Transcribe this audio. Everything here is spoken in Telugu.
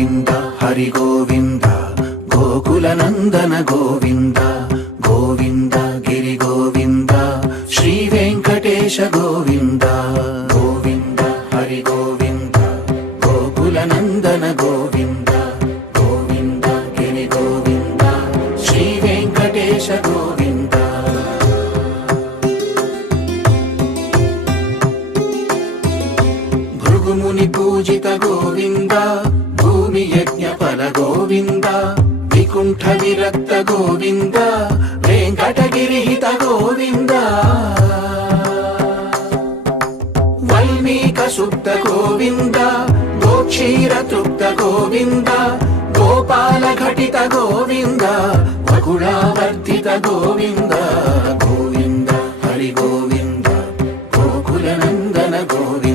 గోవింద హరి గోవింద గోకులనందన గోవింద గోవింద గిరి గోవింద శ్రీ వెంకటేశ గోవింద గోవింద హరి గోవింద గోకులనందన గోవింద గోవింద గిరి గోవింద శ్రీ వెంకటేశ గోవింద. భృగుముని పూజిత గోవింద భూమి యజ్ఞ ఫల గోవింద వికుంఠ విరక్త గోవింద వెంకటగిరిహిత గోవింద వల్మీక శుద్ధ గోవింద గోక్షీర తృప్త గోవింద గోపాల ఘటిత గోవింద వకుళావర్ధిత గోవింద గోవింద హరి గోవింద గోకులనందన గోవింద